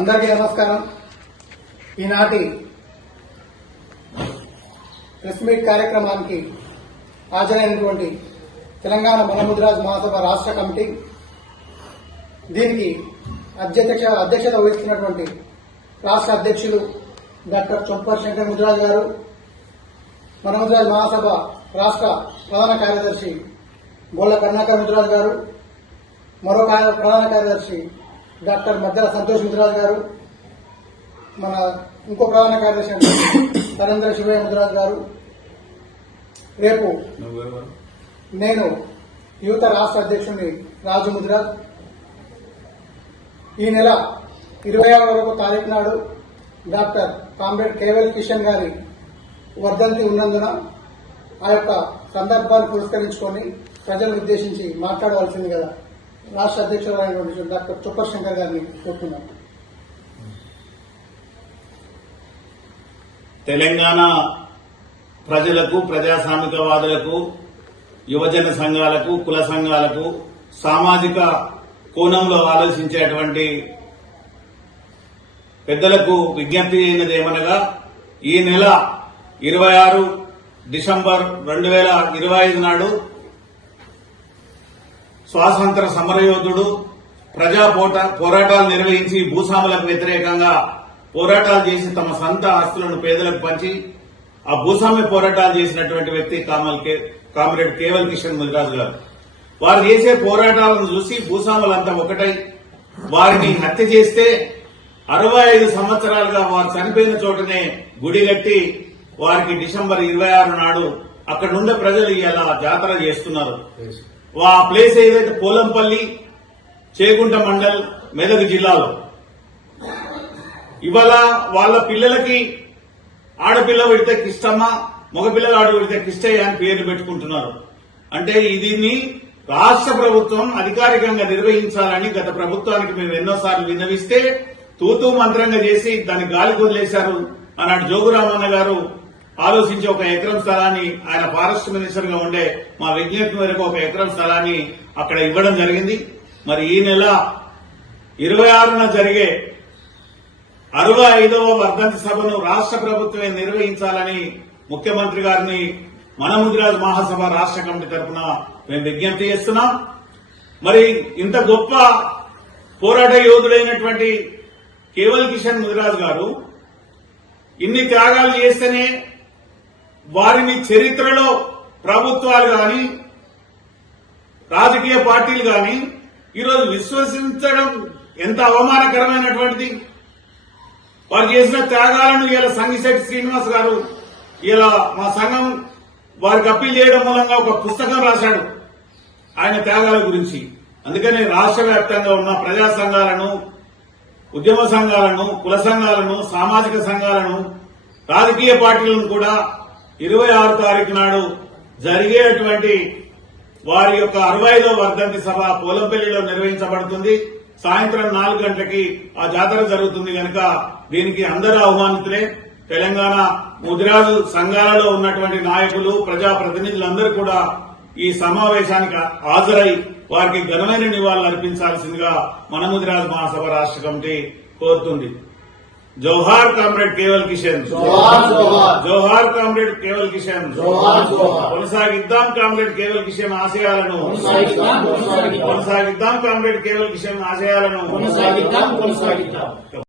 అందరికీ నమస్కారం. ఈనాటి ప్రెస్ మీట్ కార్యక్రమానికి హాజరైనటువంటి తెలంగాణ మనముద్రాజ్ మహాసభ రాష్ట్ర కమిటీ, దీనికి అధ్యక్షత వహిస్తున్నటువంటి రాష్ట్ర అధ్యక్షులు డాక్టర్ చొప్పర్ శంకర్ ముద్రాజ్ గారు, మనముద్రాజ్ మహాసభ రాష్ట్ర ప్రధాన కార్యదర్శి గోళ్ల కరుణాకర్ ముద్రాజ్ గారు, మరో ప్రధాన కార్యదర్శి డాక్టర్ మద్దెల సంతోష్ ముద్రాజ్ గారు, మన ఇంకో ప్రధాన కార్యదర్శి నరేంద్ర శివయ్య ముద్రాజ్ గారు, రేపు నేను యువత రాష్ట్ర అధ్యక్షుడిని రాజు ముద్రాజ్. ఈ నెల 26వ తారీఖు నాడు డాక్టర్ కామ్రేడ్ కేవల్ కిషన్ గారి వర్ధంతి ఉన్నందున ఆ యొక్క సందర్భాన్ని పురస్కరించుకొని ప్రజలను ఉద్దేశించి మాట్లాడవలసింది కదా రాష్ట్ర అధ్యక్షుడైనటువంటి డాక్టర్ చొప్పర్ శంకర్ గారిని కోరుతున్నాను. తెలంగాణ ప్రజలకు, ప్రజాస్వామికవాదులకు, యువజన సంఘాలకు, కుల సంఘాలకు సామాజిక కోణంలో ఆలోచించేటువంటి పెద్దలకు విజ్ఞప్తి అయినది ఏమనగా, ఈ నెల 26 డిసెంబర్ 2025 నాడు స్వాతంత్ర సమరయోధుడు, ప్రజా పోరాటాలు నిర్వహించి భూస్వాములకు వ్యతిరేకంగా పోరాటాలు చేసి తమ సొంత ఆస్తులను పేదలకు పంచి ఆ భూస్వామ్య పోరాటాలు చేసినటువంటి వ్యక్తి కామ్రేడ్ కేవల్ కిషన్ ముద్రాజ్ గారు. వారు చేసే పోరాటాలను చూసి భూస్వాములంతా ఒకటై వారిని హత్య చేస్తే 65 సంవత్సరాలుగా వారు చనిపోయిన చోటనే గుడి కట్టి వారికి డిసెంబర్ 26 నాడు అక్కడ నుండి ప్రజలు ఇలా జాతర చేస్తున్నారు. ఆ ప్లేస్ ఏదైతే పోలంపల్లి, చేగుంట మండల్, మెదక్ జిల్లాలో. ఇవాళ వాళ్ళ పిల్లలకి ఆడపిల్ల పెడితే కిష్టమ్మ, మగపిల్లలు ఆడ పెడితే కిష్టయ్య అని పేర్లు పెట్టుకుంటున్నారు. అంటే దీన్ని రాష్ట్ర ప్రభుత్వం అధికారికంగా నిర్వహించాలని గత ప్రభుత్వానికి మేము ఎన్నోసార్లు విన్నవిస్తే తూతూ మంత్రంగా చేసి దాన్ని గాలికి వదిలేశారు. ఆనాడు జోగురామన్న గారు ఆలోచించి 1 ఎకరం స్థలాన్ని, ఆయన ఫారెస్ట్ మినిస్టర్ గా ఉండే మా విజ్ఞప్తి మేరకు 1 ఎకరం స్థలాన్ని అక్కడ ఇవ్వడం జరిగింది. మరి ఈ నెల 26న జరిగే 65వ వర్ధంతి సభను రాష్ట్ర ప్రభుత్వమే నిర్వహించాలని ముఖ్యమంత్రి గారిని మనముద్రాజ్ మహాసభ రాష్ట్ర కమిటీ తరఫున మేము విజ్ఞప్తి చేస్తున్నాం. మరి ఇంత గొప్ప పోరాట యోధుడైనటువంటి కేవల్ కిషన్ ముద్రాజ్ గారు ఇన్ని త్యాగాలు చేస్తేనే వారిని చరిత్రలో ప్రభుత్వాలు గాని, రాజకీయ పార్టీలు గాని ఈరోజు విశ్వసించడం ఎంత అవమానకరమైనటువంటిది. వారు చేసిన త్యాగాలను ఇలా సంగిశెట్టి శ్రీనివాస్ గారు ఇలా మా సంఘం వారికి అప్పీల్ చేయడం మూలంగా ఒక పుస్తకం రాశాడు ఆయన త్యాగాల గురించి. అందుకని రాష్ట్ర వ్యాప్తంగా ఉన్న ప్రజా సంఘాలను, ఉద్యమ సంఘాలను, కుల సంఘాలను, సామాజిక సంఘాలను, రాజకీయ పార్టీలను కూడా 26 తారీఖు నాడు జరిగేటువంటి వారి యొక్క 65వ వర్ధంతి సభ పోలంపల్లిలో నిర్వహించబడుతుంది. సాయంత్రం 4 గంటలకి ఆ జాతర జరుగుతుంది కనుక దీనికి అందరూ ఆహ్వానితులే. తెలంగాణ ముద్రాజు సంఘాలలో ఉన్నటువంటి నాయకులు, ప్రజాప్రతినిధులందరూ కూడా ఈ సమావేశానికి హాజరై వారికి ఘనమైన నివాళులు అర్పించాల్సిందిగా మనముద్రాజ్ మహాసభ రాష్ట్ర కమిటీ కోరుతుంది. జోహార్ కామ్రేడ్ కేవల్ కిషన్, జోహార్ కామ్రేడ్ కేవల్ కిషన్, కొనసాగిద్దాం కామ్రేడ్ కేవల్ కిషన్ ఆశయాలను, కొనసాగిద్దాం కామ్రేడ్ కేవల్ కిషన్ ఆశయాలను.